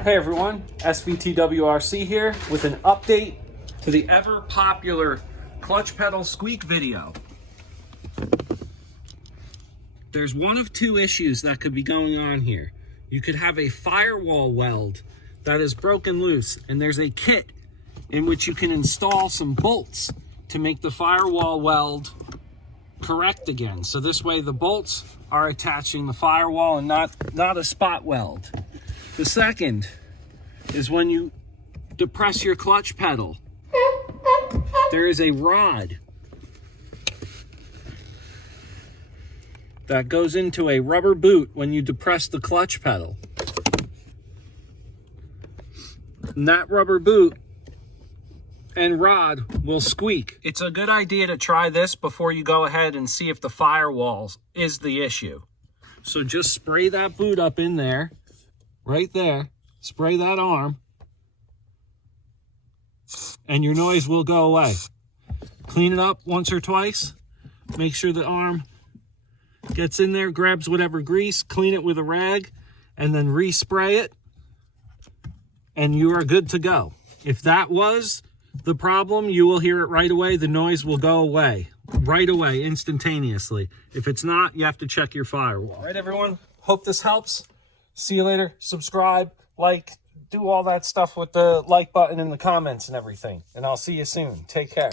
Hey everyone, SVTWRC here with an update to the ever popular clutch pedal squeak video. There's one of two issues that could be going on here. You could have a firewall weld that is broken loose, and there's a kit in which you can install some bolts to make the firewall weld correct again. So this way the bolts are attaching the firewall and not a spot weld. The second is when you depress your clutch pedal, there is a rod that goes into a rubber boot when you depress the clutch pedal. And that rubber boot and rod will squeak. It's a good idea to try this before you go ahead and see if the firewall is the issue. So just spray that boot up in there, right there. Spray that arm, and your noise will go away. Clean it up once or twice. Make sure the arm gets in there, grabs whatever grease, clean it with a rag, and then respray it, and you are good to go. If that was the problem, you will hear it right away. The noise will go away right away, instantaneously. If it's not, you have to check your firewall. All right, everyone. Hope this helps. See you later. Subscribe, like, do all that stuff with the like button in the comments and everything. And I'll see you soon. Take care.